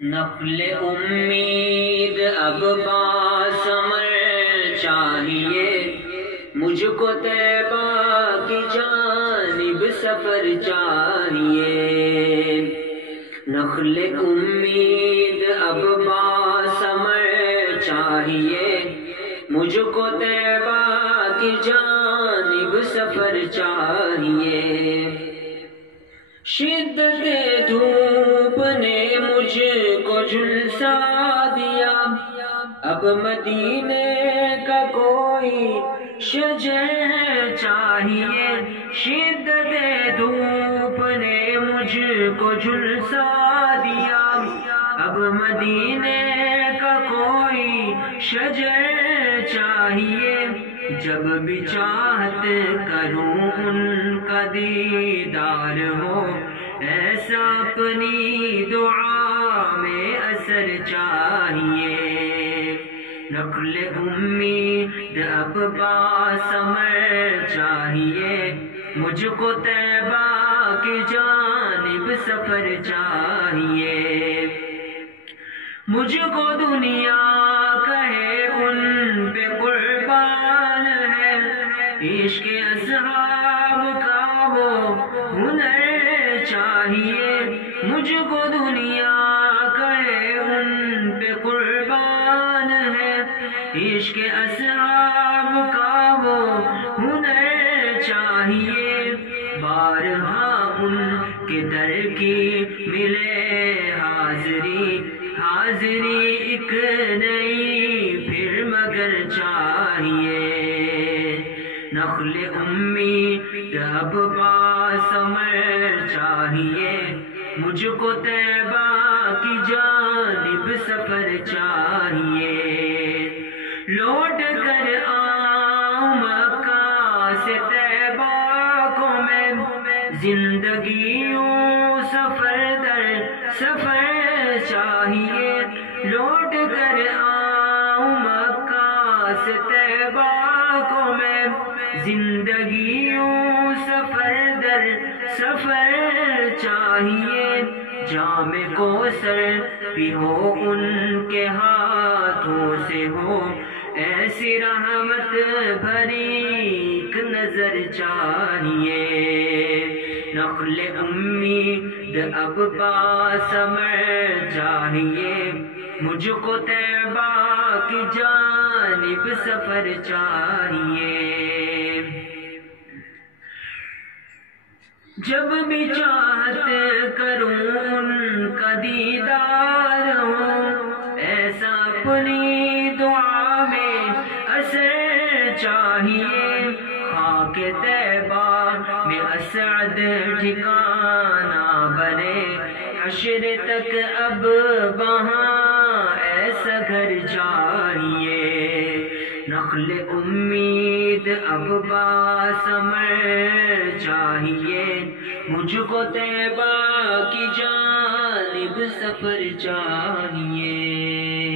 نقل امید اب باثمر چاہیے، مجھ کو طیبہ کی جانب سفر چاہیے۔ نخل امید اب باثمر چاہیے، مجھ کو طیبہ کی جانب سفر چاہیے۔ شدت دھوپ نے مجھ کو جھلسا دیا، اب مدینے کا کوئی شجر چاہیے۔ شدت دھوپ نے مجھ کو جھلسا دیا، اب مدینے کا کوئی شجر چاہیے۔ جب بھی چاہت کروں ان کا دیدار ہو، ایسا اپنی دعا میں اثر چاہیے۔ نقل امید اب باثمر چاہیے، مجھ کو طیبہ کی جانب سفر چاہیے۔ مجھ کو دنیا کہے ان پہ قربان ہے، عشق اصحاب کا وہ ہنر چاہیے۔ مجھ کو دنیا کہے ان پہ قربان ہے، عشق اصحاب کا وہ ہنر چاہیے۔ بارہا ان کے در کی ملے حاضری، حاضری ایک نئی پھر مگر چاہیے۔ نخل امید اب باثمر چاہیے، مجھ کو طیبہ کی جانب سفر چاہیے۔ لوٹ کر آؤں مکہ سے طیبہ کو میں، زندگیوں سفر در سفر چاہیے۔ لوٹ کر آؤں مکہ سے طیبہ کو میں، زندگیوں سفر در سفر چاہیے۔ جام کوثر بھی ہو ان کے ہاتھوں سے ہو، ایسی رحمت بھری ایک نظر چاہیے۔ نقل امید اب باثمر چاہیے، مجھ کو طیبہ کی جانب سفر چاہیے۔ جب بھی چاہت کروں ان کا دیدار ہو، ایسا اپنی دعا میں اثر چاہیے۔ خاک طیبہ میں اسعد ٹھکانہ بنے، حشر تک اب وہاں ایسا گھر چاہیے۔ نخل امید اب باثمر چاہیے، مجھ کو طیبہ کی جانب سفر چاہیے۔